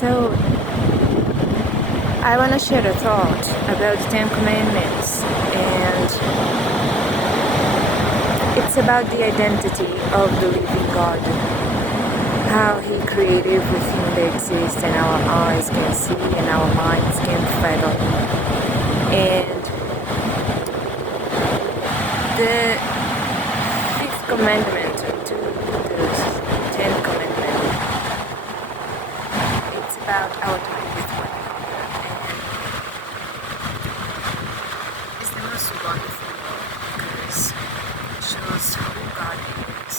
So, I want to share a thought about the Ten Commandments, and it's about the identity of the living God, how He created everything that exists, and our eyes can see, and our minds can fathom. And the fifth commandment to the Ten Commandments, it's about our time with one another, and it's the most wonderful because it shows who God is.